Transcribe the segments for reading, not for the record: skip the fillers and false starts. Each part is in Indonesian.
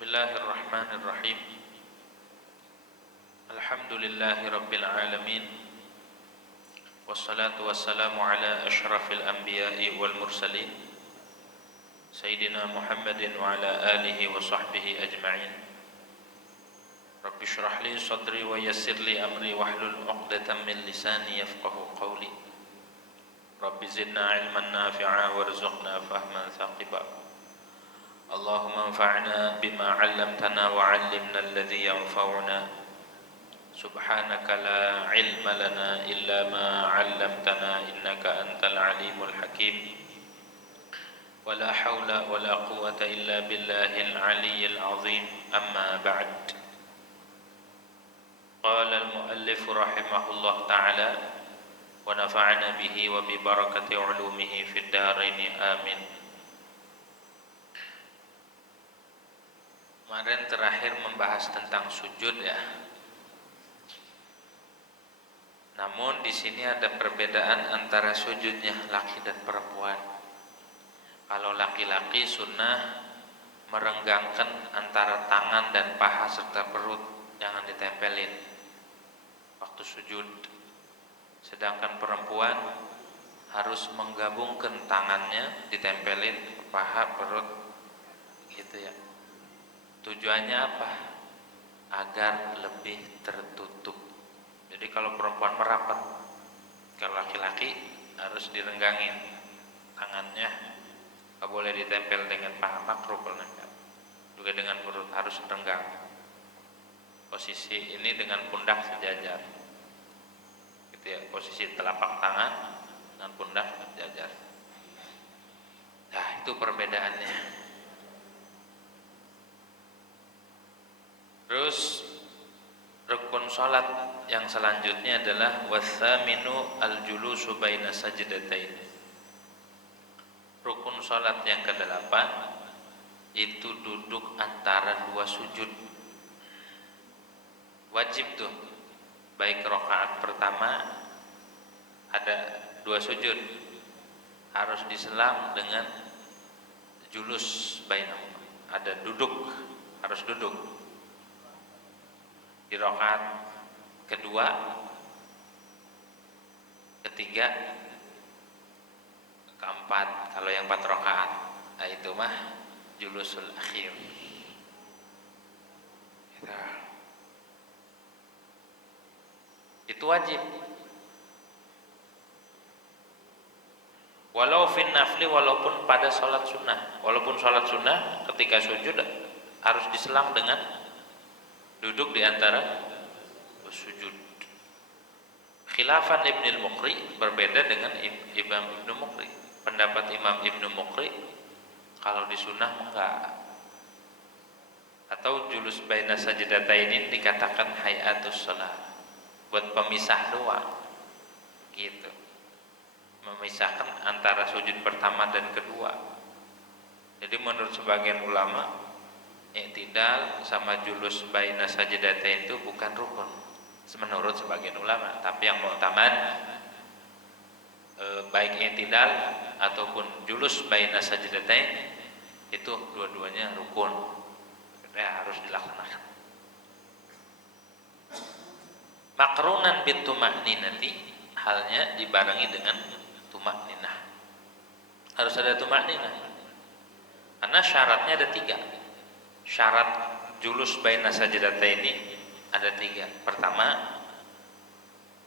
Bismillahirrahmanirrahim. Alhamdulillahi rabbil alamin. Wassalatu wassalamu ala asyrafil anbiya'i wal mursalin Sayyidina Muhammadin wa ala alihi wa sahbihi ajma'in. Rabbi syrah li sadri wa yassir li amri wahlul 'uqdatam min lisani yafqahu qawli. Rabbi zidna ilman nafi'a warzuqna fahman thaqiba. Allahumma anfa'na bima 'allamtana wa 'allimna alladhi yanfa'una. Subhanaka la 'ilma lana illa ma 'allamtana innaka antal 'alimul hakim. Wa la hawla wa la quwwata illa billahil 'aliyyil 'azim. Amma ba'd. Qala al-muallif rahimahullah ta'ala wa nafa'ana bihi wa bi barakati 'ulumihi fid dharain amin. Kemarin terakhir membahas tentang sujud ya. Namun di sini ada perbedaan antara sujudnya laki dan perempuan. Kalau laki-laki sunnah merenggangkan antara tangan dan paha serta perut, jangan ditempelin waktu sujud. Sedangkan perempuan harus menggabungkan tangannya, ditempelin ke paha, perut, gitu ya. Tujuannya apa? Agar lebih tertutup. Jadi kalau perempuan merapat, kalau laki-laki harus direnggangin tangannya, nggak boleh ditempel dengan paha, makruh kalau nempel. Juga dengan perut harus renggang. Posisi ini dengan pundak sejajar, gitu ya. Posisi telapak tangan dengan pundak sejajar. Nah, itu perbedaannya. Terus rukun salat yang selanjutnya adalah wathaminu al-julusu baina sajdatain. Rukun salat yang ke-8 itu duduk antara dua sujud. Wajib tuh, baik rakaat pertama ada dua sujud, harus diselam dengan julus bainahum. Ada duduk, harus duduk. Di rakaat kedua, ketiga, keempat, kalau yang 4 rakaat, nah itu mah julusul akhir. Itu wajib. Walau fin nafli, walaupun pada sholat sunnah, walaupun sholat sunnah ketika sujud harus diselang dengan duduk di antara sujud. Khilafan Ibnul Muqri, berbeda dengan Imam Ibnu Muqri. Pendapat Imam Ibnu Muqri, kalau di sunnah enggak. Atau julus baina sajdatain dikatakan hayatus shalah, buat pemisah doang. Gitu. Memisahkan antara sujud pertama dan kedua. Jadi menurut sebagian ulama, i'tidal sama julus baina sajdatain itu bukan rukun menurut sebagian ulama, tapi yang mu'tamad baik i'tidal ataupun julus baina sajdatain itu dua-duanya rukun, harus dilaksanakan. Makrunan bituma'ninati, halnya dibarengi dengan tuma'ninah. Harus ada tuma'ninah karena syaratnya ada 3. Syarat julus baina sajdataini ada 3. Pertama,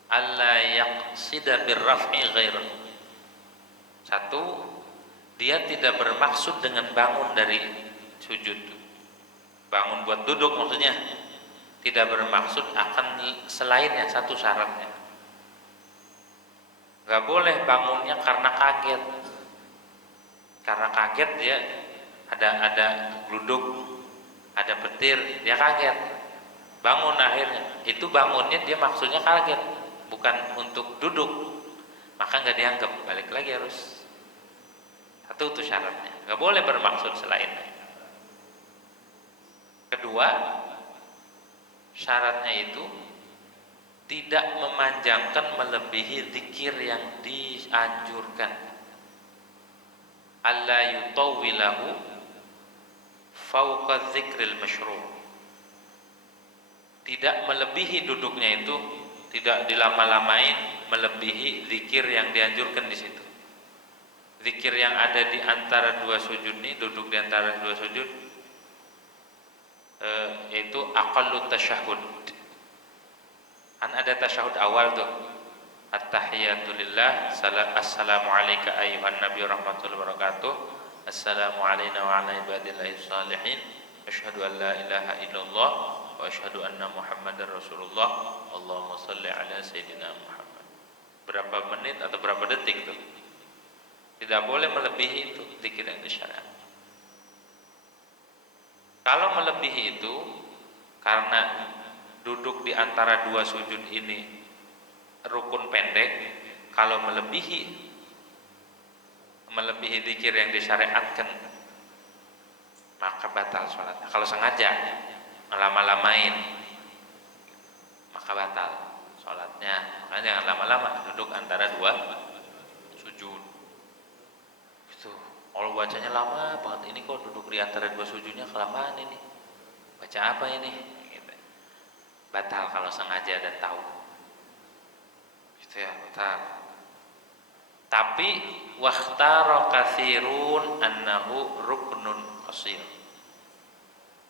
alla yaqsida birraf'i ghairahu. 1, dia tidak bermaksud dengan bangun dari sujud. Bangun buat duduk maksudnya. Tidak bermaksud akan selainnya, 1 syaratnya. Gak boleh bangunnya karena kaget. Karena kaget dia ada gluduk, ada petir, dia kaget, bangun akhirnya. Itu bangunnya dia maksudnya kaget, bukan untuk duduk, maka nggak dianggap. Balik lagi harus 1 itu syaratnya, nggak boleh bermaksud selainnya. Kedua, syaratnya itu tidak memanjangkan melebihi zikir yang dianjurkan. Alla yutawwilahu fauqa dzikril masyru'. Tidak melebihi duduknya itu, tidak dilama-lamain melebihi zikir yang dianjurkan di situ. Zikir yang ada di antara dua sujud ini, duduk di antara dua sujud, yaitu aqallut tasyahud. Kan ada tasyahud awal tuh, at-tahiyatu lillah, assalamu alayka ayyuhan nabiy rahmatullahi wabarakatuh, assalamu alayna wa ala ibadillahis shalihin, asyhadu an la ilaha illallah wa asyhadu anna muhammadar rasulullah, Allahumma shalli ala sayyidina Muhammad. Berapa menit atau berapa detik tuh? Tidak boleh melebihi itu zikir yang disyariatkan. Kalau melebihi itu, karena duduk di antara dua sujud ini rukun pendek, kalau melebihi zikir yang disyariatkan, maka batal sholatnya. Kalau sengaja ngelama-lamain, maka batal sholatnya. Makanya jangan lama-lama duduk antara dua sujud. Itu kalau bacanya lama banget, ini kok duduk di antara dua sujudnya kelamaan ini. Baca apa ini? Gitu. Batal kalau sengaja dan tahu. Gitu ya, batal. Tapi wakhtara katsirun annahu ruknun qasir.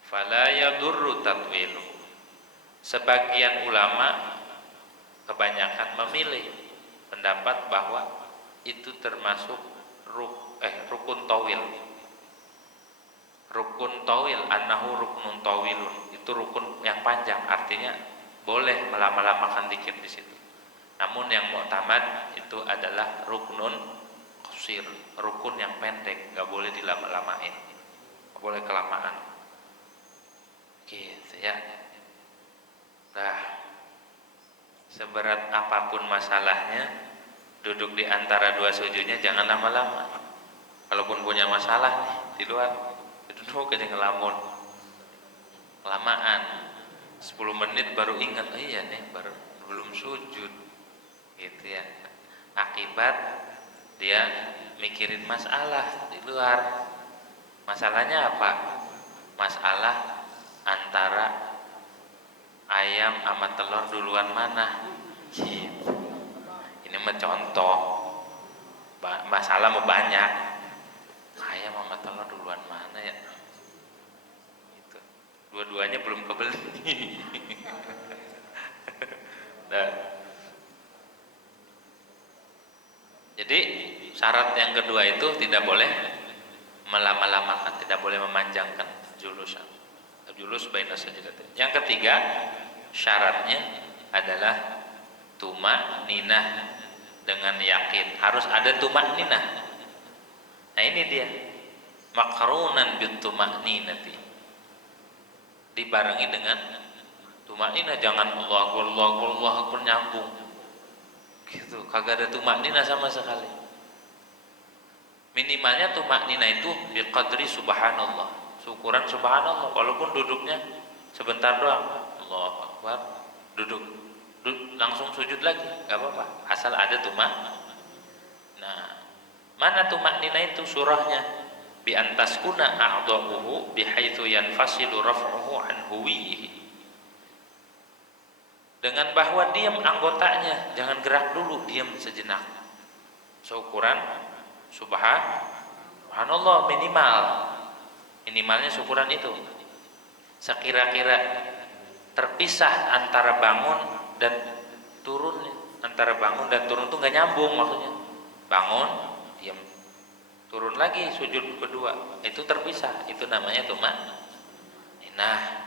Fala yadurru tatwilu. Sebagian ulama kebanyakan memilih pendapat bahwa itu termasuk rukun tawil. Rukun tawil, annahu ruknun tawilun. Itu rukun yang panjang, artinya boleh melama-lamakan zikir di situ. Namun yang mu'tamad itu adalah ruknun qasir, rukun yang pendek, enggak boleh dilama-lamain. Enggak boleh kelamaan. Gitu ya. Nah, seberat apapun masalahnya, duduk di antara dua sujudnya jangan lama-lama. Kalaupun punya masalah nih di luar, duduk aja ngelamun. Kelamaan 10 menit baru ingat, oh iya nih baru belum sujud. Gitu ya. Akibat dia mikirin masalah di luar. Masalahnya apa? Masalah antara ayam sama telur duluan mana? Gitu. Ini mah contoh. Masalah mah banyak. Ayam sama telur duluan mana ya? Gitu. Dua-duanya belum kebeli. Nah, jadi syarat yang kedua itu tidak boleh melama-lamakan, tidak boleh memanjangkan julus baina sajdatain. Yang ketiga syaratnya adalah tumaninah dengan yakin. Harus ada tumaninah. Nah ini dia, maqrunan bitumaninati, dibarengi dengan tumaninah. Jangan Allahu akbar nyambung gitu, kagak ada tumaknina sama sekali. Minimalnya tumaknina itu biqadri subhanallah, syukuran subhanallah, walaupun duduknya sebentar doang. Allahu akbar, duduk langsung sujud lagi, gak apa-apa, asal ada tumak. Nah, mana tumaknina itu? Surahnya bi antaskuna a'dhahu bihaitsu yanfasilu raf'uhu an huwihi, dengan bahwa diam anggotanya, jangan gerak dulu, diam sejenak. Syukuran subhanallah minimalnya syukuran itu. Sekira-kira terpisah antara bangun dan turun, antara bangun dan turun itu nggak nyambung maksudnya. Bangun, diam, turun lagi sujud kedua, itu terpisah, itu namanya tumaninah.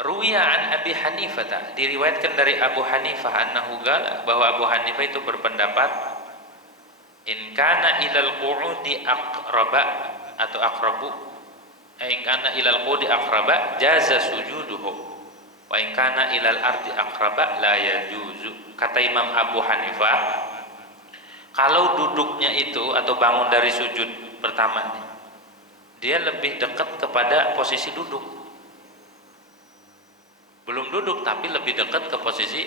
Ruwiya an Abi Hanifah, diriwayatkan dari Abu Hanifah annahu qala, bahwa Abu Hanifah itu berpendapat in kana ilal qu'udi aqraba atau aqrabu, in kana ilal qu'udi aqraba jaza sujuduhu wa in kana ilal ardi aqraba la yajuzu. Kata Imam Abu Hanifah, kalau duduknya itu atau bangun dari sujud pertama, dia lebih dekat kepada posisi duduk. Belum duduk tapi lebih dekat ke posisi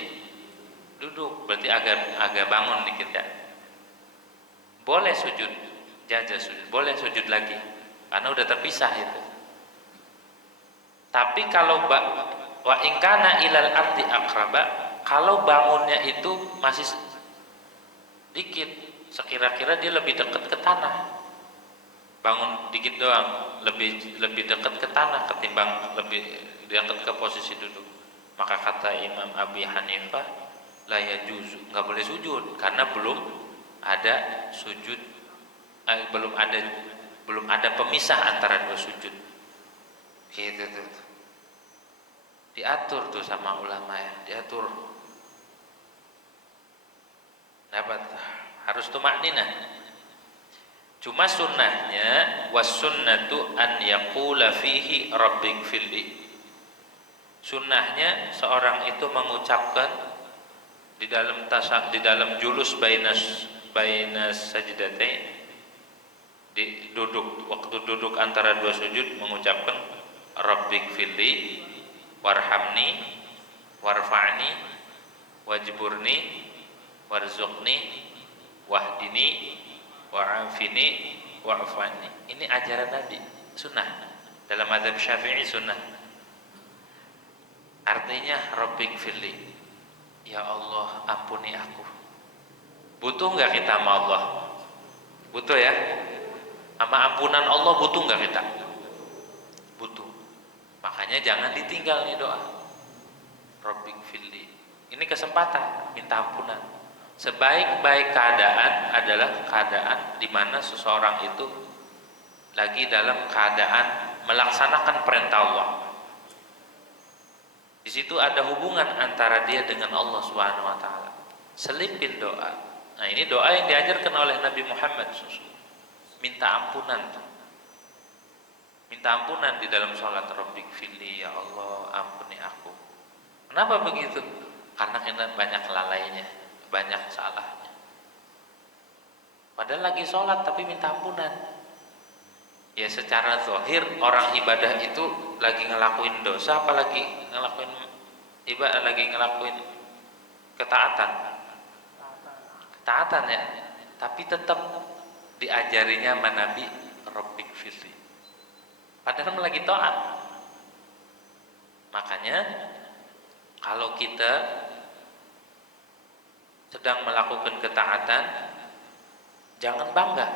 duduk, berarti agak bangun dikit ya. Boleh sujud, jaza sujud, boleh sujud lagi. karena udah terpisah itu. Tapi kalau wa ingkana ilal ardi akraba, kalau bangunnya itu masih dikit, sekira-kira dia lebih dekat ke tanah, bangun dikit doang, lebih dekat ke tanah ketimbang lebih dekat ke posisi duduk, maka kata Imam Abi Hanifah la yajuzu, nggak boleh sujud karena belum ada sujud, belum ada pemisah antara dua sujud. Gitu tuh. Diatur tuh sama ulama ya, diatur. Dapat harus tumakninah. Cuma sunnahnya was-sunnatu an yaqula fihi rabbik filli. Sunnahnya seorang itu mengucapkan di dalam julus bainas sajdatain, waktu duduk antara dua sujud mengucapkan rabbik filli warhamni warfa'ni wajburni warzuqni wahdini wa'afini wa'afani. Ini ajaran Nabi, sunnah. Dalam mazhab Syafi'i sunnah. Artinya rabbik filli, ya Allah ampuni aku. Butuh nggak kita sama Allah? Butuh ya? Sama ampunan Allah butuh nggak kita? Butuh. Makanya jangan ditinggal nih doa rabbik filli. Ini kesempatan minta ampunan. Sebaik-baik keadaan adalah keadaan di mana seseorang itu lagi dalam keadaan melaksanakan perintah Allah. Di situ ada hubungan antara dia dengan Allah Subhanahu wa taala. Selipin doa. Nah, ini doa yang diajarkan oleh Nabi Muhammad SAW. Minta ampunan. Minta ampunan di dalam salat, rabbik filli, ya Allah ampuni aku. Kenapa begitu? Karena kita banyak lalainya, banyak salahnya. Padahal lagi sholat tapi minta ampunan. Ya secara zahir orang ibadah itu lagi ngelakuin dosa, apalagi ngelakuin ibadah, lagi ngelakuin ketaatan ya. Tapi tetap diajarinya sama Nabi rabbik filli. Padahal lagi taat. Makanya kalau kita sedang melakukan ketaatan, jangan bangga.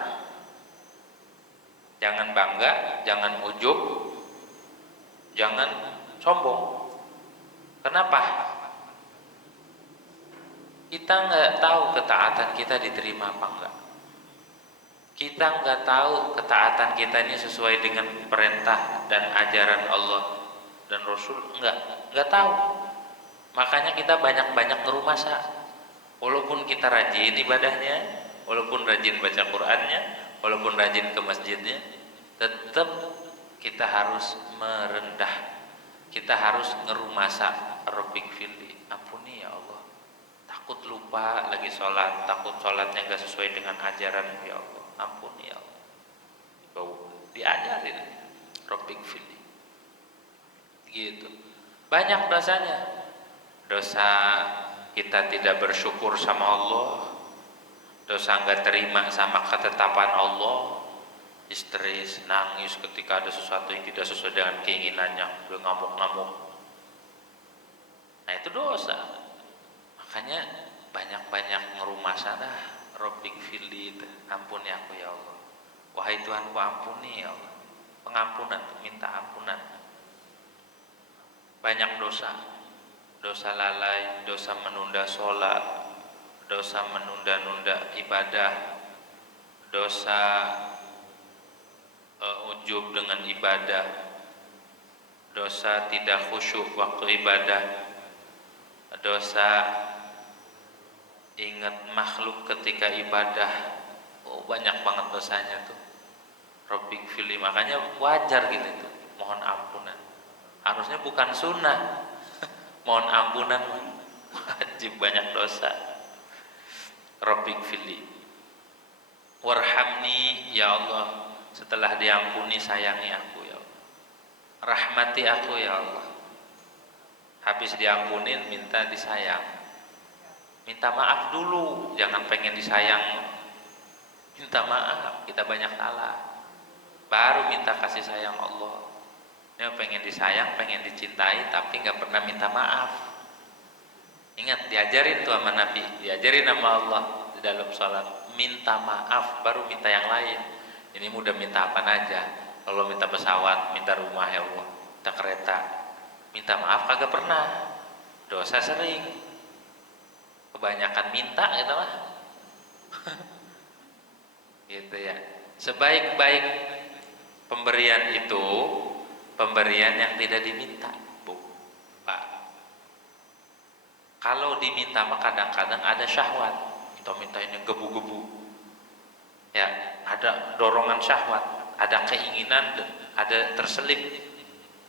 Jangan bangga, jangan ujub, jangan sombong. Kenapa? Kita nggak tahu ketaatan kita diterima apa enggak. Kita nggak tahu ketaatan kita ini sesuai dengan perintah dan ajaran Allah dan Rasul, nggak tahu. Makanya kita banyak-banyak ngerumasa. Walaupun kita rajin ibadahnya, walaupun rajin baca Qur'annya, walaupun rajin ke masjidnya, tetap kita harus merendah. Kita harus ngerumasa rabbik filli, ampuni ya Allah. Takut lupa lagi sholat, takut sholatnya gak sesuai dengan ajaran ya Allah, ampuni ya Allah. Diajarin rabbik filli. Gitu. Banyak dosanya. Dosa kita tidak bersyukur sama Allah, dosa nggak terima sama ketetapan Allah, histeris, nangis ketika ada sesuatu yang tidak sesuai dengan keinginannya, udah ngamuk-ngamuk. Nah itu dosa. Makanya banyak-banyak ngerumasa dah rabbik filli, ampuni aku ya Allah. Wahai Tuhanku ampuni ya Allah. Pengampunan, minta ampunan. Banyak dosa. Dosa lalai, dosa menunda sholat, dosa menunda-nunda ibadah, dosa ujub dengan ibadah, dosa tidak khusyuk waktu ibadah, dosa ingat makhluk ketika ibadah. Banyak banget dosanya tuh. Rabbik filli, makanya wajar gitu tuh mohon ampunan. Harusnya bukan sunnah. Mohon ampunan, wajib, banyak dosa. Rabbik filli warhamni, ya Allah, setelah diampuni sayangi aku ya Allah. Rahmati aku ya Allah. Habis diampunin minta disayang. Minta maaf dulu, jangan pengen disayang. Minta maaf, kita banyak salah. baru minta kasih sayang Allah. Dia pengen disayang, pengen dicintai, tapi nggak pernah minta maaf. Ingat, diajarin tuh sama Nabi, diajarin sama Allah di dalam sholat, minta maaf baru minta yang lain. Ini mudah minta apa aja. Kalau minta pesawat, minta rumah ya Allah, minta kereta, minta maaf kagak pernah. Dosa sering, kebanyakan minta gitu mah. Gitu ya. Sebaik-baik pemberian itu pemberian yang tidak diminta, Bu, Pak. Kalau diminta mah kadang-kadang ada syahwat, kita mintain yang gebu-gebu. Ya, ada dorongan syahwat, ada keinginan, ada terselip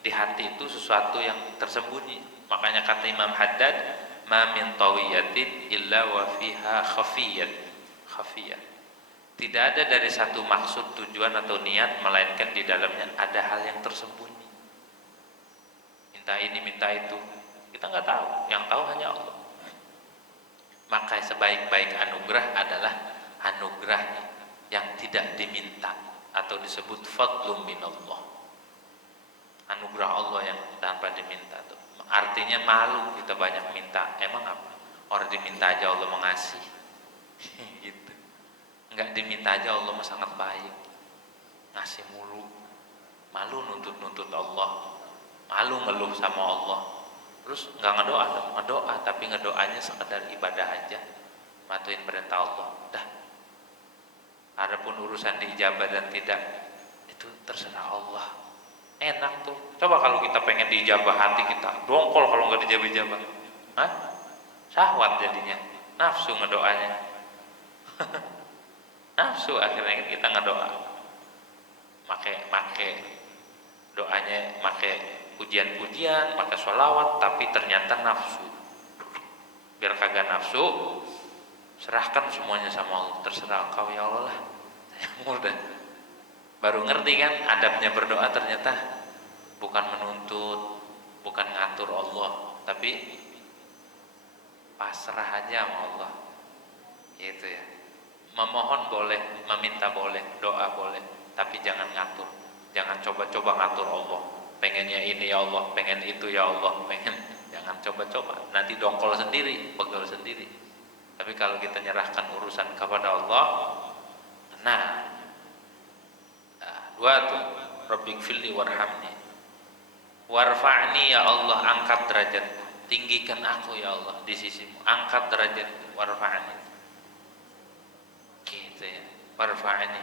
di hati itu sesuatu yang tersembunyi. Makanya kata Imam Haddad, ma min tawiyatin illa wa fiha khafiyat. Khafiyat. Tidak ada dari satu maksud, tujuan atau niat melainkan di dalamnya ada hal yang tersembunyi. Minta ini, minta itu, kita nggak tahu. Yang tahu hanya Allah. Maka sebaik-baik anugerah adalah anugerah yang tidak diminta atau disebut fadlum minallah. Anugerah Allah yang tanpa diminta tuh. Artinya malu kita banyak minta. Emang apa? Orang diminta aja Allah mengasih. Gitu. Enggak diminta aja Allah sangat baik. Ngasih mulu. Malu nuntut-nuntut Allah. Malu ngeluh sama Allah. Terus enggak ngedoa tapi ngedoanya sekedar ibadah aja. Matuin perintah Allah. Dah. Adapun urusan diijabah dan tidak, itu terserah Allah. Enak tuh. Coba kalau kita pengen diijabah hati kita, dongkol kalau nggak dijabah-jabah. Hah? Syahwat jadinya. Nafsu ngedoanya. Nafsu akhirnya kita ngedoa. Make doanya, make pujian-pujian, make sholawat, tapi ternyata nafsu. Biar kagak nafsu, serahkan semuanya sama Allah. Terserah engkau ya Allah lah. Udah. Baru ngerti kan adabnya berdoa, ternyata bukan menuntut, bukan ngatur Allah, tapi pasrah aja sama Allah. Gitu ya. Memohon boleh, meminta boleh, doa boleh, tapi jangan ngatur. Jangan coba-coba ngatur Allah. Pengennya ini ya Allah, pengen itu ya Allah, pengen. Jangan coba-coba. Nanti dongkol sendiri, pegel sendiri. Tapi kalau kita nyerahkan urusan kepada Allah, nah, dua tuh, Rabbik filli warhamni, warfa'ni ya Allah, angkat derajatku, tinggikan aku ya Allah di sisimu, angkat derajatku, warfa'ni, gitu ya, warfa'ni,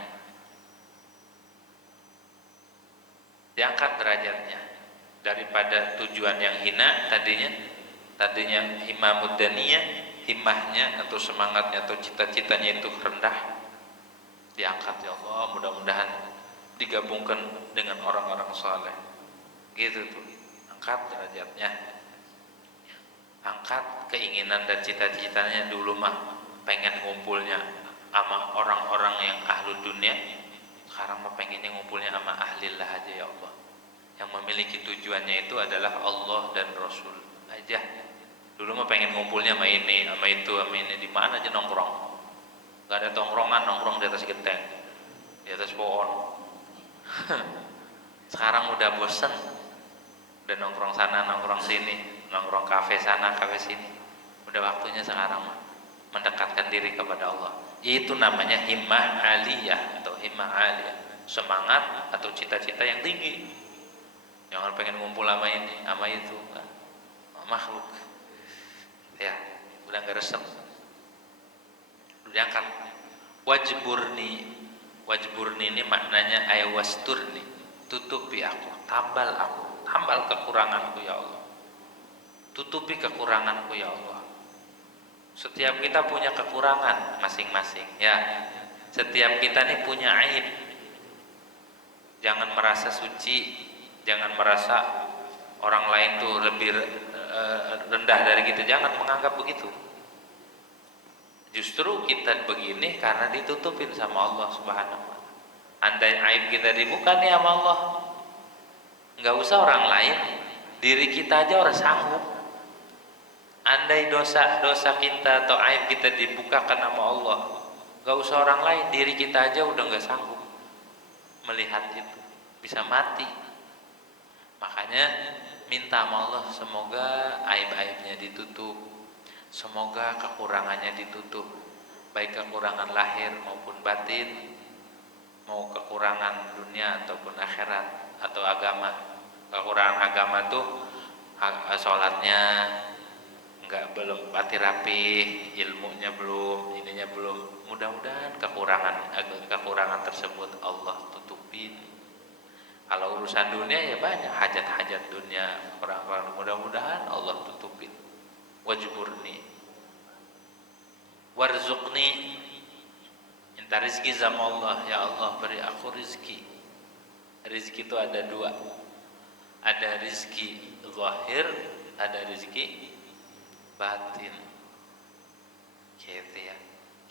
diangkat derajatnya daripada tujuan yang hina tadinya himmah daniyah, himmahnya atau semangatnya atau cita-citanya itu rendah, diangkat ya Allah, mudah-mudahan digabungkan dengan orang-orang saleh. Gitu tuh, angkat derajatnya, angkat keinginan dan cita-citanya. Dulu mah pengen ngumpulnya sama orang-orang yang ahlu dunia, sekarang mah pengennya ngumpulnya sama ahlillah aja ya Allah. Yang memiliki tujuannya itu adalah Allah dan Rasul aja. Dulu mah pengen ngumpulnya sama ini, sama itu, sama ini, di mana aja nongkrong. Gak ada tongkrongan, nongkrong di atas genteng, di atas pohon. Sekarang udah bosen, udah nongkrong sana, nongkrong sini, nongkrong kafe sana, kafe sini. Udah waktunya sekarang mendekatkan diri kepada Allah. Itu namanya himmah aliyah atau himmah aliyah, semangat atau cita-cita yang tinggi. Jangan pengen ngumpul sama ini, sama itu, makhluk. Ya, udah nggak resep. Udah angkat. Wajburni ini maknanya aywasturni, tutupi aku, tambal kekuranganku ya Allah, tutupi kekuranganku ya Allah. Setiap kita punya kekurangan masing-masing ya. Setiap kita ini punya aib. Jangan merasa suci, jangan merasa orang lain tuh lebih rendah dari kita, jangan menganggap begitu. Justru kita begini karena ditutupin sama Allah Subhanahu wa ta'ala. Andai aib kita dibuka nih sama Allah, nggak usah orang lain, diri kita aja orang sanggup. Andai dosa kita atau aib kita dibukakan sama Allah, nggak usah orang lain, diri kita aja udah nggak sanggup. melihat itu, bisa mati. Makanya minta sama Allah semoga aib-aibnya ditutup, semoga kekurangannya ditutup, baik kekurangan lahir maupun batin, mau kekurangan dunia ataupun akhirat atau agama. Kekurangan agama tuh sholatnya belum pati rapi, ilmunya belum, ininya belum. Mudah-mudahan kekurangan tersebut Allah tutupin. Kalau urusan dunia ya banyak hajat-hajat dunia, kekurangan, mudah-mudahan Allah tutupin. Wajburni warzuqni, minta rizki sama Allah, ya Allah beri aku rizki. Rizki itu ada dua, ada rizki zahir, ada rizki batin, gitu ya.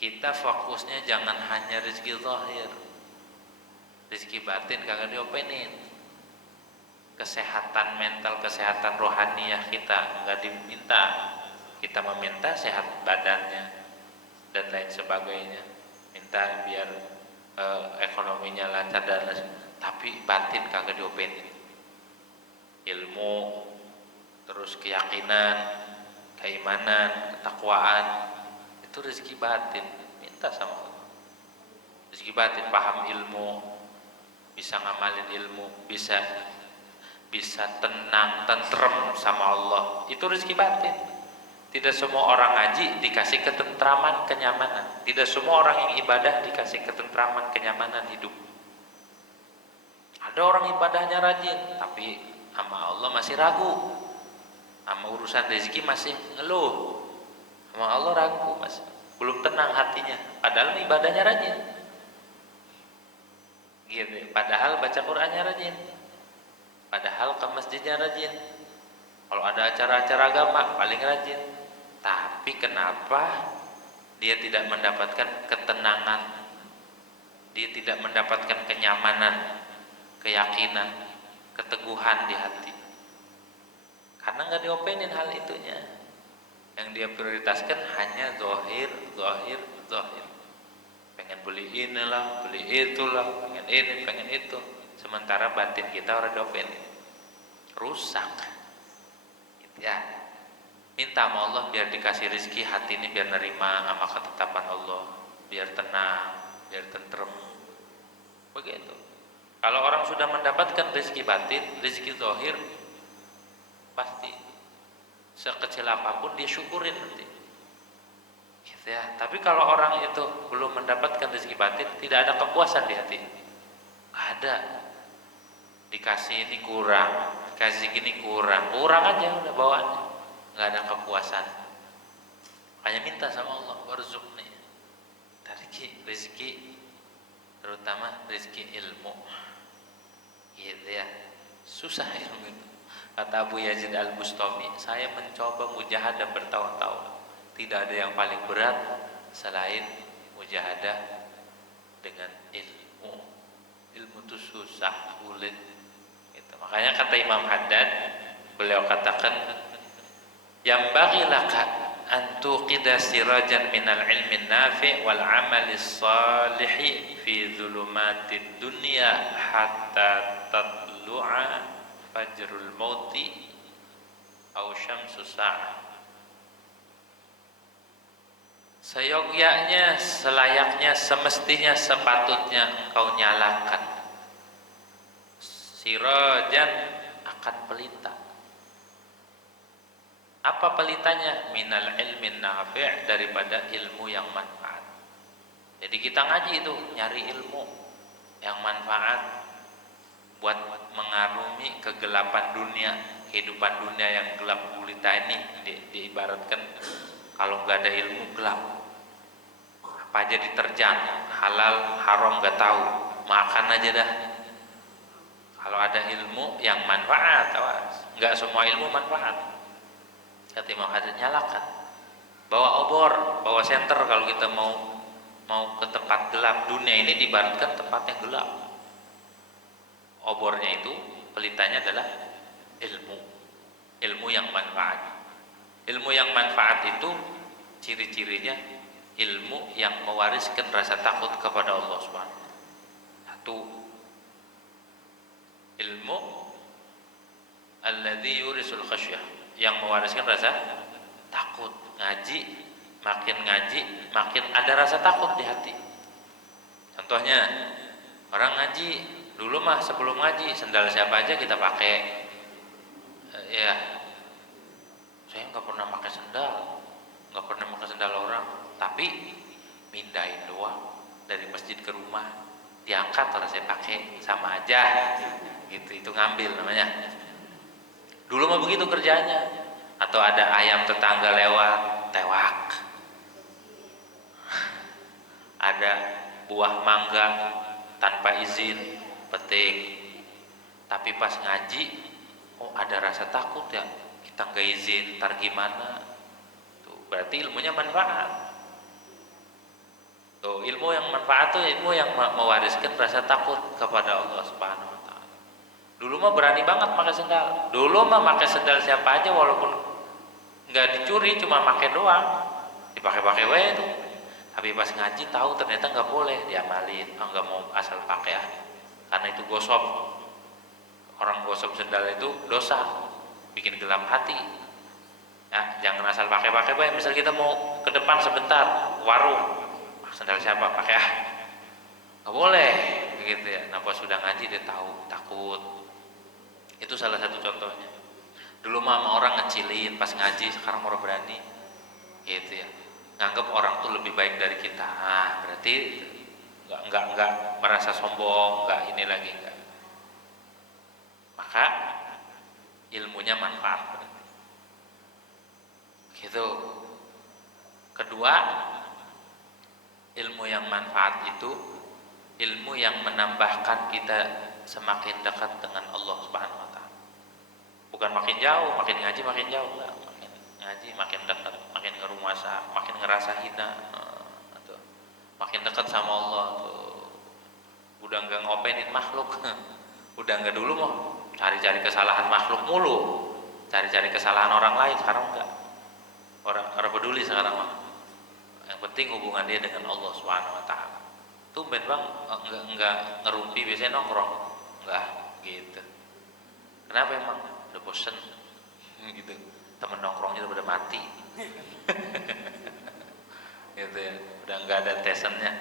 Kita fokusnya jangan hanya rizki zahir, rizki batin kagak diopenin. Kesehatan mental, kesehatan rohaniyah kita nggak diminta. Kita meminta sehat badannya dan lain sebagainya, minta biar ekonominya lancar dan lain, tapi batin kagak diopenin. Ilmu, terus keyakinan, keimanan, ketakwaan, itu rezeki batin, minta sama Allah. Rezeki batin, paham ilmu, bisa ngamalin ilmu, bisa tenang, tentrem sama Allah, itu rezeki batin. Tidak semua orang ngaji dikasih ketentraman, kenyamanan. Tidak semua orang yang ibadah dikasih ketentraman, kenyamanan hidup. Ada orang ibadahnya rajin, tapi sama Allah masih ragu, sama urusan rezeki masih ngeluh, sama Allah ragu, masih belum tenang hatinya. Padahal ibadahnya rajin, gitu. Padahal baca Qur'annya rajin, padahal ke masjidnya rajin, kalau ada acara-acara agama paling rajin. Tapi kenapa dia tidak mendapatkan ketenangan, dia tidak mendapatkan kenyamanan, keyakinan, keteguhan di hati? Karena nggak diopenin hal itunya. Yang dia prioritaskan hanya zahir. Pengen beli inilah, beli itulah, pengen ini, pengen itu. Sementara batin kita orang diopenin, rusak. Gitu ya. Minta sama Allah biar dikasih rezeki, hati ini biar nerima sama ketetapan Allah, biar tenang, biar tentrem. Begitu. Kalau orang sudah mendapatkan rezeki batin, rezeki zahir, pasti sekecil apapun dia syukurin nanti. Gitu ya. Tapi kalau orang itu belum mendapatkan rezeki batin, tidak ada kepuasan di hati. Nggak ada. Dikasih ini kurang, dikasih gini kurang aja udah bawaannya. Nggak ada kepuasan. Hanya minta sama Allah, warzuqni, rezeki, terutama rezeki ilmu. Gitu ya. Susah ilmu itu. Kata Abu Yazid Al-Bustami, saya mencoba mujahadah bertahun-tahun, tidak ada yang paling berat selain mujahadah dengan ilmu. Ilmu itu susah, sulit. Gitu. Makanya kata Imam Haddad, beliau katakan, yang bagi laka antuqida sirajan minal ilmin nafi' wal amalis salihi fi zulumatid dunya hatta tatlu'a fajrul mauti au syamsus sa'ah. Seyogyanya, selayaknya, semestinya, sepatutnya engkau nyalakan sirajan, akan pelita. Apa pelitanya? Minal ilmin nafi', daripada ilmu yang manfaat. Jadi kita ngaji itu nyari ilmu yang manfaat buat mengarungi kegelapan dunia, kehidupan dunia yang gelap gulita ini. Diibaratkan kalau nggak ada ilmu gelap, apa aja diterjang, halal haram nggak tahu, makan aja dah. Kalau ada ilmu yang manfaat, awas, nggak semua ilmu manfaat. Kata Imam Haddad, nyalakan, bawa obor, bawa senter. Kalau kita mau ke tempat gelap, dunia ini diibaratkan tempatnya gelap. Obornya itu, pelitanya adalah ilmu yang manfaat. Ilmu yang manfaat itu ciri-cirinya ilmu yang mewariskan rasa takut kepada Allah Subhanahu. Satu, Ilmu alladzi yurisul khasyah, yang mewariskan rasa takut. Ngaji makin ada rasa takut di hati. Contohnya, orang ngaji dulu mah sebelum ngaji sendal siapa aja kita pakai. Ya, saya nggak pernah pakai sendal orang, tapi mindahin doang dari masjid ke rumah, diangkat kalau saya pakai sama aja, gitu. Itu ngambil namanya. Dulu mah begitu kerjanya. Atau ada ayam tetangga lewat, tewak. Ada buah mangga tanpa izin, petik. Tapi pas ngaji, oh ada rasa takut ya, kita nggak izin, ntar gimana? Tuh, berarti ilmunya manfaat. Tuh, ilmu yang manfaat tuh ilmu yang mewariskan rasa takut kepada Allah Subhanahu wa taala. Dulu mah berani banget pakai sendal. Dulu mah pakai sendal siapa aja walaupun nggak dicuri, cuma pakai doang, dipakai-pakai wae itu. Tapi pas ngaji tahu ternyata nggak boleh diamalin. Nggak mau asal pakai ya, karena itu gosip. Orang gosip sendal itu dosa, bikin gelap hati. Ya, jangan asal pakai-pakai wae. Misal kita mau ke depan sebentar, warung, sendal siapa pakai nggak boleh, begitu ya. Nah pas sudah ngaji dia tahu, takut. Itu salah satu contohnya. Dulu mah sama orang ngecilin pas ngaji, sekarang orang berani, gitu ya. Nganggap orang tuh lebih baik dari kita. Nah, berarti nggak merasa sombong, nggak ini lagi nggak. Maka ilmunya manfaat berarti. Gitu. Kedua, ilmu yang manfaat itu ilmu yang menambahkan kita semakin dekat dengan Allah Subhanahu wa taala. Bukan makin jauh, makin ngaji makin jauh, enggak. Makin ngaji makin dekat, makin ngerumasa, makin ngerasa hina, tuh. Makin dekat sama Allah tuh. Udah enggak ngopenin makhluk. Udah enggak dulu mau cari-cari kesalahan makhluk mulu. Cari-cari kesalahan orang lain, sekarang enggak. Orang peduli sekarang mah. Yang penting hubungan dia dengan Allah Subhanahu wa taala. Tumben Bang, enggak ngerumpi, biasanya nongkrong. Enggak gitu. Kenapa emang? Udah bosen gitu, temen nongkrongnya udah mati. Gitu ya, udah nggak ada tesennya.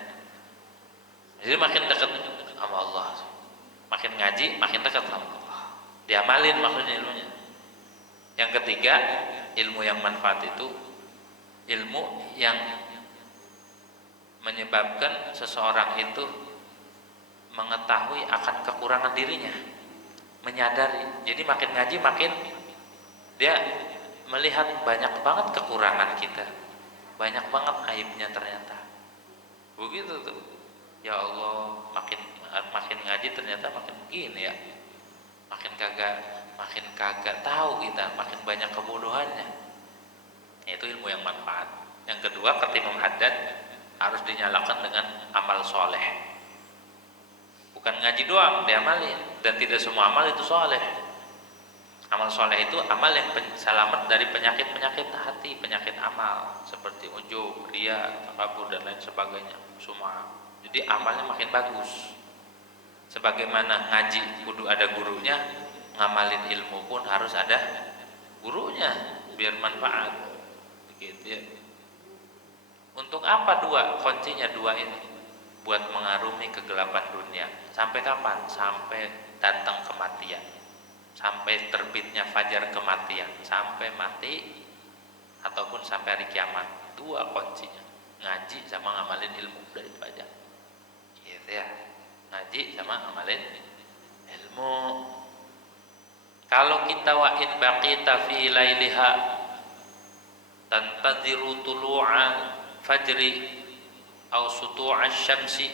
Jadi makin dekat sama Allah, makin ngaji makin dekat sama Allah, diamalin maksudnya ilmunya. Yang ketiga, ilmu yang manfaat itu ilmu yang menyebabkan seseorang itu mengetahui akan kekurangan dirinya, menyadari. Jadi makin ngaji makin dia melihat banyak banget kekurangan kita, banyak banget aibnya ternyata. Begitu tuh. Ya Allah, makin ngaji ternyata makin begini ya. Makin kagak tahu kita, makin banyak kebodohannya. Itu ilmu yang manfaat. Yang kedua, ketimum haddad harus dinyalakan dengan amal soleh. Bukan ngaji doang diamalin, dan tidak semua amal itu soleh. Amal soleh itu amal yang selamat dari penyakit-penyakit hati, penyakit amal seperti ujub, riya, takabur dan lain sebagainya, semua. Jadi amalnya makin bagus. Sebagaimana ngaji kudu ada gurunya, ngamalin ilmu pun harus ada gurunya biar manfaat. Begitu ya. Untuk apa dua? Kuncinya dua ini. Buat mengarungi kegelapan dunia. Sampai kapan? Sampai datang kematian. Sampai terbitnya fajar kematian. Sampai mati ataupun sampai hari kiamat. Dua kuncinya. Ngaji sama ngamalin ilmu. Udah itu aja. Gitu ya. Ngaji sama ngamalin ilmu. Kalau kita wa in baqita fi lailiha tantaziru tulu'a fajri au sutu'asy syamsi,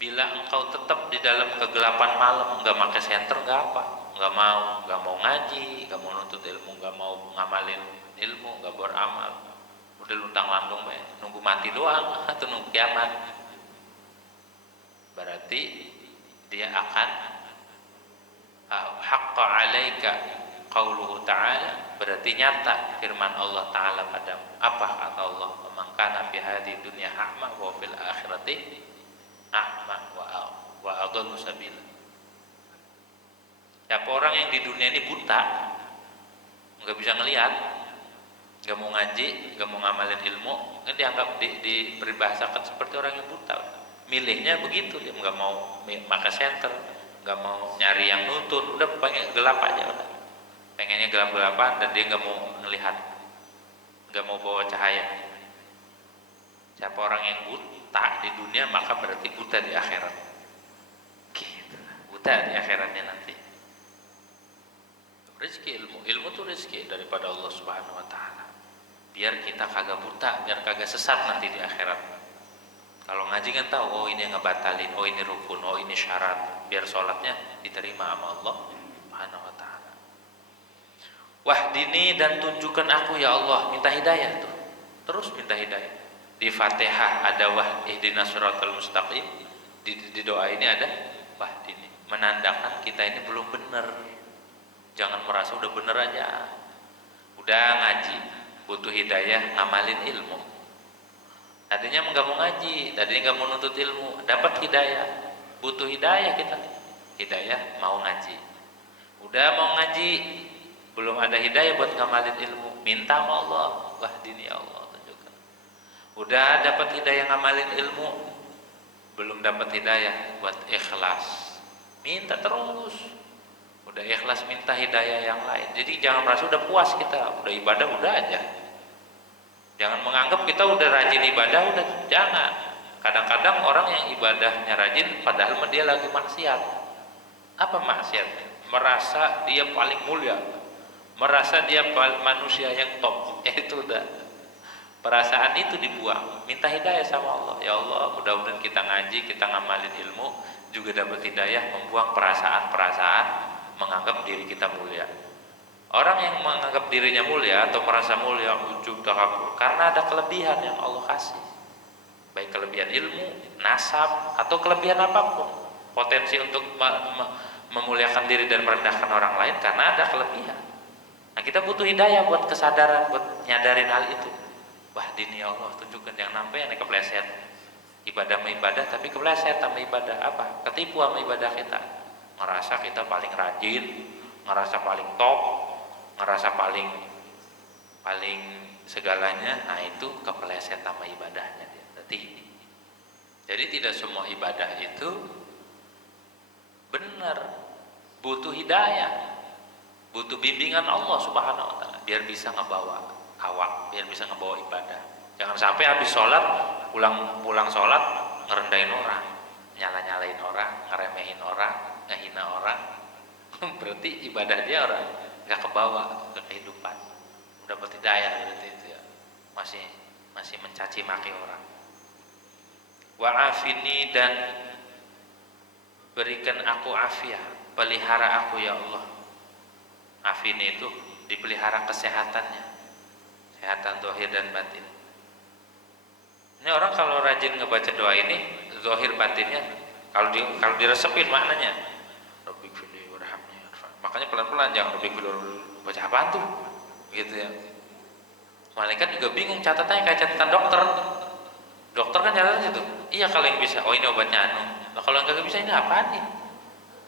bila engkau tetap di dalam kegelapan malam, enggak pakai senter, enggak apa, enggak mau ngaji, enggak mau nuntut ilmu, enggak mau ngamalin ilmu, enggak beramal, udah luntang-lantung bae, nunggu mati doang atau nunggu kiamat. Berarti dia akan haqqa 'alaika qauluhu ta'ala, berarti nyata firman Allah Ta'ala padamu. Apa kata Allah? Man kana fi hadhihi dunya a'ma wa fil akhirati a'ma wa wa adallu sabila. Siapa orang yang di dunia ini buta, nggak bisa ngelihat, nggak mau ngaji, nggak mau ngamalin ilmu, kan dianggap diperbahasakan seperti orang yang buta. Milihnya begitu, dia nggak mau makan center, nggak mau nyari yang nuntun, udah pengen gelap aja, udah pengennya gelap-gelapan, dan dia nggak mau ngelihat, nggak mau bawa cahaya. Siapa orang yang buta di dunia maka berarti buta di akhirat. Gitu. Buta di akhiratnya nanti. Rezeki ilmu tuh rezeki daripada Allah Subhanahu wa taala. Biar kita kagak buta, biar kagak sesat nanti di akhirat. Kalau ngaji kan tahu, oh ini yang ngebatalin, oh ini rukun, oh ini syarat, biar sholatnya diterima sama Allah Subhanahu wa taala. Wahdini, dan tunjukkan aku ya Allah, minta hidayah tuh. Terus minta hidayah. Di Fatihah ada ihdinas siratal mustaqim, di doa ini ada wahdini, menandakan kita ini belum benar. Jangan merasa udah bener aja, udah ngaji, butuh hidayah, ngamalin ilmu. Tadinya nggak mau ngaji, tadinya nggak mau nuntut ilmu, dapat hidayah, butuh hidayah kita, hidayah mau ngaji. Udah mau ngaji, belum ada hidayah buat ngamalin ilmu, minta sama Allah, wahdini ya Allah, tunjukkan. Udah dapat hidayah ngamalin ilmu, belum dapat hidayah buat ikhlas, minta terus. Udah ikhlas minta hidayah yang lain. Jadi jangan merasa udah puas kita, udah ibadah udah aja. Jangan menganggap kita udah rajin ibadah udah, jangan. Kadang-kadang orang yang ibadahnya rajin padahal dia lagi maksiat. Apa maksiat? Merasa dia paling mulia, merasa dia manusia yang top. Itu udah, perasaan itu dibuang. Minta hidayah sama Allah. Ya Allah, mudah-mudahan kita ngaji, kita ngamalin ilmu juga dapat hidayah, membuang perasaan-perasaan menganggap diri kita mulia. Orang yang menganggap dirinya mulia atau merasa mulia, ujub, takabur, karena ada kelebihan yang Allah kasih, baik kelebihan ilmu, nasab, atau kelebihan apapun, potensi untuk memuliakan diri dan merendahkan orang lain karena ada kelebihan. Nah, kita butuh hidayah buat kesadaran, buat nyadarin hal itu. Wahdini ya Allah, tunjukkan, jangan sampai yang kepleset ibadah sama ibadah, tapi kepleset sama ibadah apa? Ketipu sama ibadah kita. Ngerasa kita paling rajin, ngerasa paling top, ngerasa paling segalanya. Nah itu kepeleset sama ibadahnya. Jadi tidak semua ibadah itu benar, butuh hidayah, butuh bimbingan Allah Subhanahu wa taala biar bisa ngebawa awak, biar bisa ngebawa ibadah. Jangan sampai habis sholat, pulang sholat ngerendahin orang, nyala-nyalain orang, ngeremehin orang, ngehina orang. Berarti ibadah dia orang nggak kebawa ke kehidupan. Udah dapat hidayah berarti itu ya, masih mencaci maki orang. Wa'afini, dan berikan aku afiah, pelihara aku ya Allah. Afini itu dipelihara kesehatannya, kesehatan zahir dan batin. Ini orang kalau rajin ngebaca doa ini, zahir batinnya kalau diresepin maknanya, Rabbik fili warhamni. Makanya pelan-pelan, jangan Rabbik fili, baca apaan tuh? Gitu ya. Malaikat juga bingung catatannya kayak catatan dokter. Dokter kan catatan itu. Iya kalau yang bisa, oh ini obatnya anu. Nah, kalau yang nggak bisa ini apaan nih?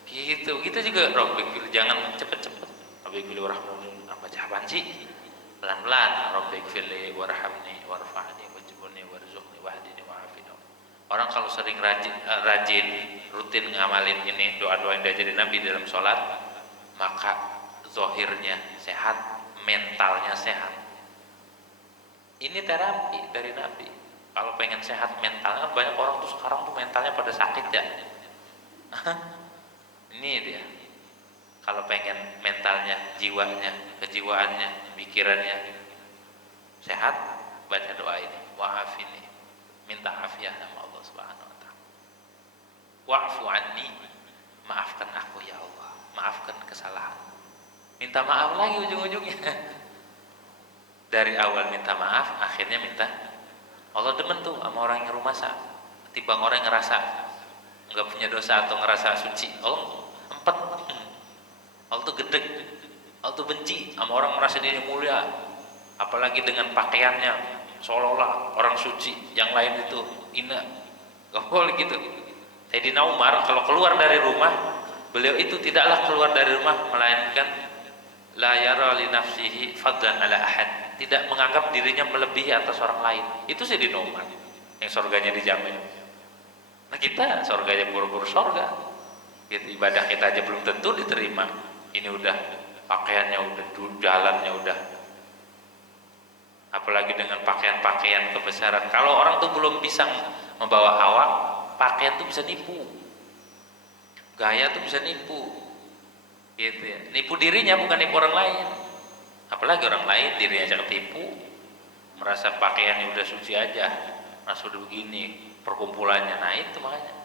Gitu. Kita juga Rabbik fili, jangan cepet-cepet. Rabbik fili warhamni, baca apaan sih? Pelan-pelan. Rabbik fili warhamni warfa'ni wajibuni warzuqni wahdini wa'afini. Orang kalau sering rajin rutin ngamalin ini, doa-doa yang diajarin Nabi dalam sholat, maka zahirnya sehat, mentalnya sehat. Ini terapi dari Nabi. Kalau pengen sehat mentalnya, kan banyak orang tuh sekarang tuh mentalnya pada sakit ya. Ini dia. Kalau pengen mentalnya, jiwanya, kejiwaannya, pikirannya sehat, baca doa ini. Wa'afini, minta afiah sama Allah Subhanahu wa taala. Wa'fu anni, maafkan aku ya Allah, maafkan kesalahan. Minta maaf lagi ujung-ujungnya. Dari awal minta maaf, akhirnya minta. Allah demen tuh sama orang yang rumasa, timbang orang yang ngerasa nggak punya dosa atau ngerasa suci. Allah empet. Allah tuh gedeg, Allah tuh benci sama orang merasa diri mulia, apalagi dengan pakaiannya seolah-olah orang suci, yang lain itu hina. Gak boleh gitu. Sayyidina Umar kalau keluar dari rumah, beliau itu tidaklah keluar dari rumah melainkan la yara li nafsihi fadlan ala ahad, tidak menganggap dirinya melebihi atas orang lain. Itu Sayyidina Umar yang surganya dijamin. Nah kita surganya buru-buru surga gitu, ibadah kita aja belum tentu diterima, ini udah pakaiannya udah, jalannya udah, apalagi dengan pakaian-pakaian kebesaran. Kalau orang tuh belum bisa membawa awak, pakaian tuh bisa nipu, gaya tuh bisa nipu gitu ya, nipu dirinya bukan nipu orang lain. Apalagi orang lain dirinya aja ketipu, merasa pakaiannya udah suci aja, merasa udah begini perkumpulannya. Nah itu makanya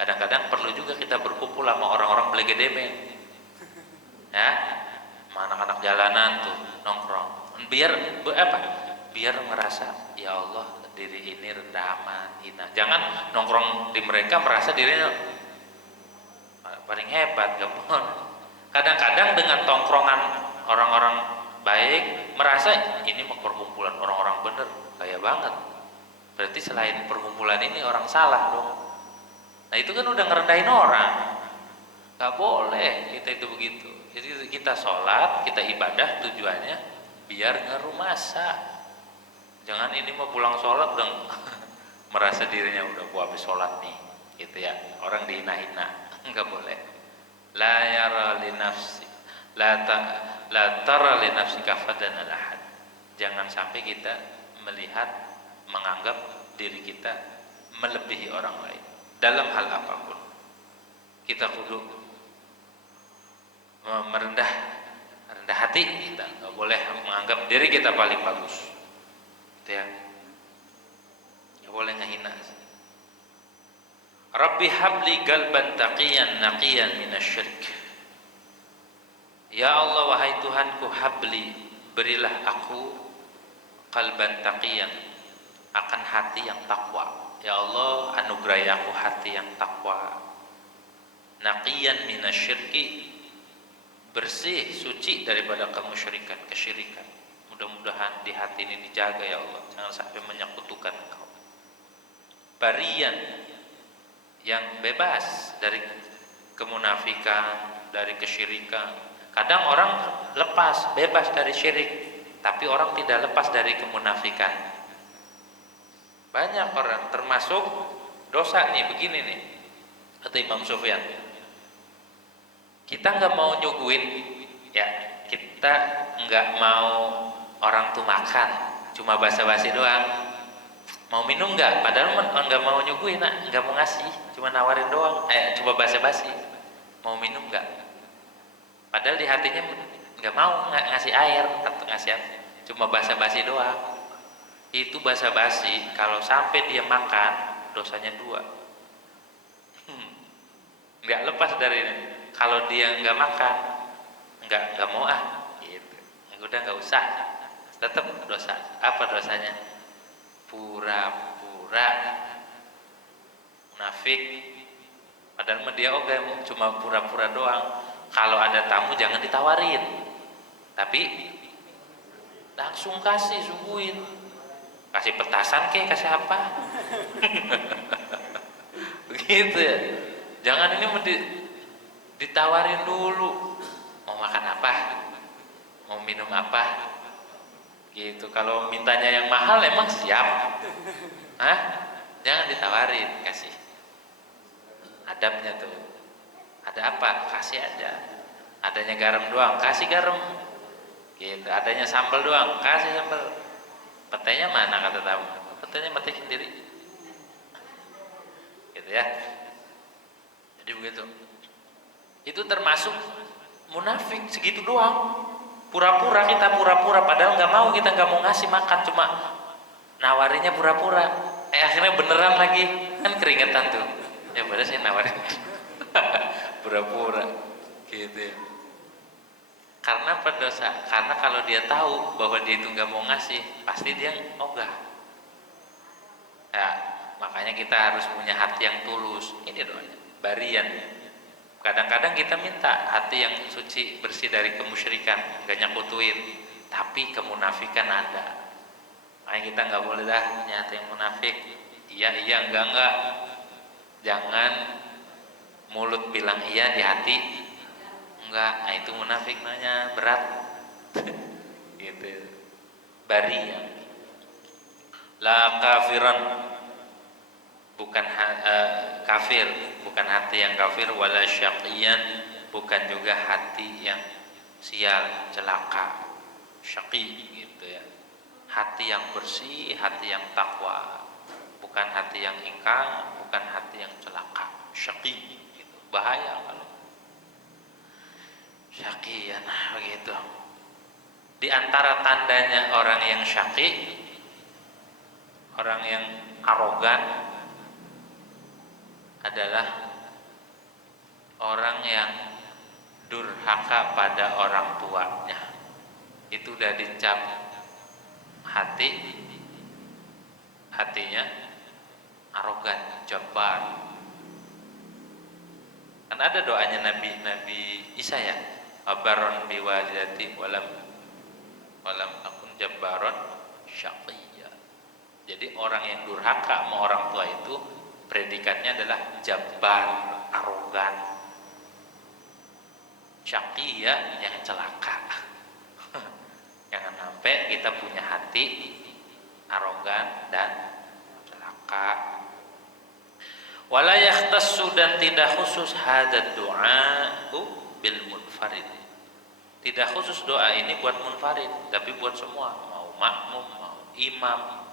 kadang-kadang perlu juga kita berkumpul sama orang-orang belegedemen ya, sama anak-anak jalanan tuh nongkrong, biar apa, biar merasa ya Allah diri ini rendah amat, hina. Jangan nongkrong di mereka merasa dirinya paling hebat, gak boleh. Kadang-kadang dengan tongkrongan orang-orang baik merasa ini mau perkumpulan orang-orang bener, kaya banget, berarti selain perkumpulan ini orang salah dong. Nah itu kan udah ngerendahin orang, gak boleh kita itu begitu. Jadi kita sholat, kita ibadah tujuannya biar ngeru masa. Jangan ini mau pulang sholat udah merasa dirinya udah gua habis sholat nih gitu ya, orang dihina-hina. Enggak boleh. La yara li nafsi la tara li nafsika fadlan ala ahad. Jangan sampai kita melihat, menganggap diri kita melebihi orang lain dalam hal apapun. Kita kudu rendah hati, kita enggak boleh menganggap diri kita paling bagus. Gitu ya. Enggak boleh ngehina. Rabbi habli qalban taqiyan naqiyan minasyirik. Ya Allah, wahai Tuhanku, habli, berilah aku qalban taqiyan, akan hati yang takwa. Ya Allah, anugerahi aku hati yang takwa. Naqiyan minasyirki, bersih, suci daripada kemusyrikan, kesyirikan. Mudah-mudahan di hati ini dijaga ya Allah, jangan sampai menyekutukan Engkau. Barian, yang bebas dari kemunafikan, dari kesyirikan. Kadang orang lepas, bebas dari syirik, tapi orang tidak lepas dari kemunafikan. Banyak orang termasuk dosa nih, begini nih kata Imam Sufyan, kita nggak mau nyuguhin ya, kita nggak mau orang tuh makan, cuma basa-basi doang. Mau minum nggak? Padahal nggak mau nyuguhin, nggak mau ngasih, cuma nawarin doang. Coba basa-basi. Mau minum nggak? Padahal di hatinya nggak mau ngasih air atau ngasih apa, cuma basa-basi doang. Itu basa-basi, kalau sampai dia makan, dosanya 2. Nggak lepas dari ini. Kalau dia nggak makan, nggak mau gitu. Udah nggak usah, tetap dosa. Apa dosanya? Pura-pura munafik, padahal dia cuma pura-pura doang. Kalau ada tamu jangan ditawarin, tapi langsung kasih, sungguhin, kasih petasan kasih apa. Begitu ya, jangan ini ditawarin dulu, mau makan apa, mau minum apa gitu. Kalau mintanya yang mahal emang siap, jangan ditawarin, kasih. Adabnya tuh, ada apa, kasih aja. Adanya garam doang, kasih garam gitu. Adanya sambal doang, kasih sambal. Petainya mana kata tamu? Petainya mati sendiri gitu ya. Jadi begitu. Itu termasuk munafik, segitu doang. Pura-pura, kita pura-pura, padahal nggak mau, kita nggak mau ngasih makan, cuma nawarinya pura-pura. Akhirnya beneran lagi, kan keringetan tuh. Ya padahal saya nawarin pura-pura gitu ya. Karena berdosa, karena kalau dia tahu bahwa dia itu nggak mau ngasih, pasti dia ogah. Ya, makanya kita harus punya hati yang tulus. Ini doanya, barian. Kadang-kadang kita minta hati yang suci, bersih dari kemusyrikan, gak nyakutuin, tapi kemunafikan ada. Makanya kita nggak boleh dah punya hati yang munafik. Iya, enggak. Jangan mulut bilang iya, di hati enggak. Nah, itu munafik namanya, berat. Gitu. Bari ya. La kafiran, bukan kafir, bukan hati yang kafir, wala syaqiyan, bukan juga hati yang sial, celaka, syaqi gitu ya. Hati yang bersih, hati yang takwa, bukan hati yang ingkang, bukan hati yang celaka, syaqi gitu. Bahaya kalau syaqiyan begitu. Di antara tandanya orang yang syaqi, orang yang arogan adalah orang yang durhaka pada orang tuanya. Itu udah dicap hatinya arogan, jabbar. Kan ada doanya Nabi Isa ya, abaron biwalidati walam akun jabbaron syaqiyya. Jadi orang yang durhaka sama orang tua itu predikatnya adalah jabbar, arogan. Syaqiyya yang celaka. Jangan sampai kita punya hati arogan dan celaka. Wala yakhtassu, dan tidak khusus hadad du'a'u bil munfarid. Tidak khusus doa ini buat munfarid, tapi buat semua, mau makmum, mau imam.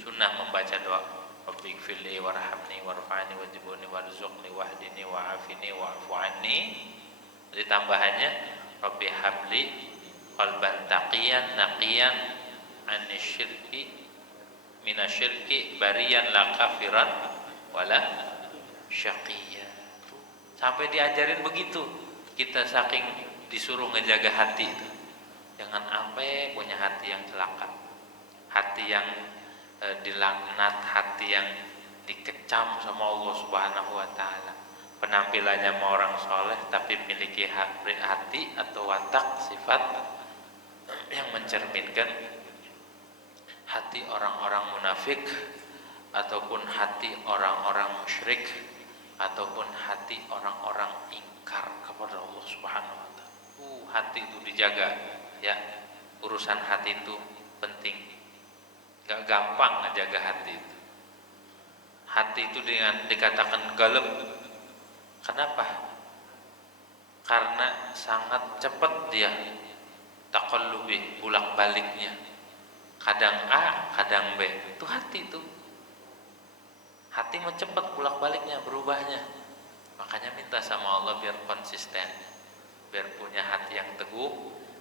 Sunnah membaca doa Rabbi gfirli warhamni warfa'ni wajibuni warzuqni wahdini wa'afini wa'fu anni. Jadi tambahannya Rabbi habli qalban taqiyan naqiyan anisyirki minasyirki bariyan la kafiran wala syaqiyya. Sampai diajarin begitu. Kita saking disuruh ngejaga hati itu. Jangan sampai punya hati yang celaka. Hati yang dilaknat, hati yang dikecam sama Allah Subhanahu wa taala. Penampilannya mau orang soleh tapi memiliki hati atau watak sifat yang mencerminkan hati orang-orang munafik, ataupun hati orang-orang musyrik, ataupun hati orang-orang ingkar kepada Allah Subhanahu wa taala. Hati itu dijaga ya. Urusan hati itu penting. Gak gampang ngejaga hati itu. Hati itu dengan dikatakan galeb. Kenapa? Karena sangat cepat dia taqallubi, bolak-baliknya. Kadang A, kadang B. Itu hati itu. Hati mau cepat bolak-baliknya, berubahnya. Makanya minta sama Allah biar konsisten, biar punya hati yang teguh,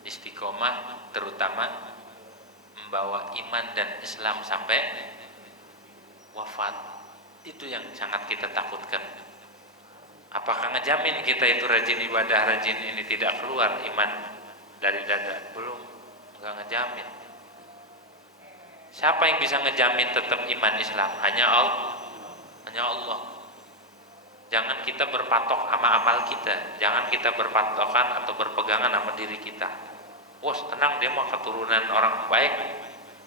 istiqomah, terutama membawa iman dan Islam sampai wafat. Itu yang sangat kita takutkan. Apakah ngejamin kita itu rajin ibadah, rajin ini tidak keluar iman dari dada? Belum, enggak ngejamin. Siapa yang bisa ngejamin tetap iman Islam? Hanya Allah. Jangan kita berpatok sama amal kita. Jangan kita berpatokan atau berpegangan sama diri kita. Wos, tenang, dia mau keturunan orang baik,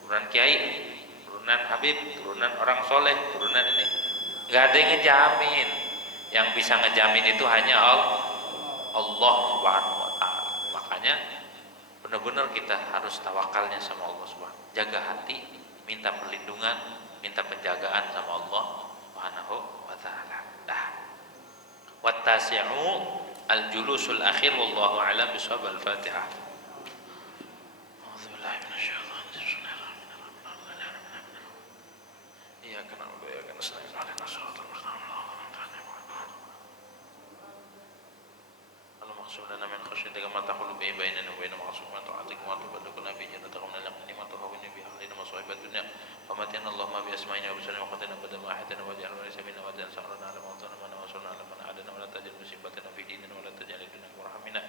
turunan kiai, turunan habib, turunan orang soleh, turunan ini. Gak ada yang ngejamin. Yang bisa ngejamin itu hanya Allah Subhanahu wa taala. Makanya benar-benar kita harus tawakalnya sama Allah Subhanahu. Jaga hati, minta perlindungan, minta penjagaan sama Allah Subhanahu wa taala. Wattasi'u al-julusul akhir wallahu a'lam bishawab. Al-Fatihah. A'udzubillahi minasyaitonir rajim. Iyyaka na'budu wa iyyaka nasta'in. Ihdinas siratal mustaqim. Allahumma ighfir lana min khashyatika ma tahulu bihi bainana wa baina ma'siyati ta'atika wa tuballighuna bihi jannataka wa min al-yaqini ma tuhawwinu bihi 'alaina masa'ib ad-dunya. ومتعنا اللهم بأسمائنا وبصرنا وقتنا أبدا ما أحييتنا واجعله الوارث منا واجعل ثأرنا على من ظلمنا وانصرنا على من عادانا ولا تجعل مصيبتنا في ديننا ولا تجعل الدنيا أكبر همنا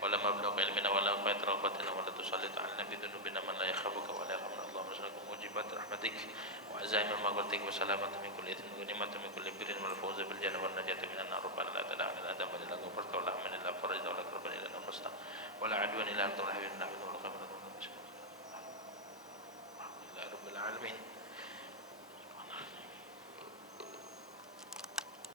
ولا مبلغ علمنا ولا غاية رغبتنا ولا تسلط علينا بذنوبنا من لا يخافك ولا يرحمنا. اللهم نسألك موجبات رحمتك وعزائم مغفرتك وسلامة من كل إثم وغنيمة من كل بر والفوز بالجنة والنجاة من النار. ربنا لا تدع لنا ذنبا إلا غفرته ولا هما إلا فرجته ولا كربا إلا نفسته ولا عدوا إلا أنت الرحيم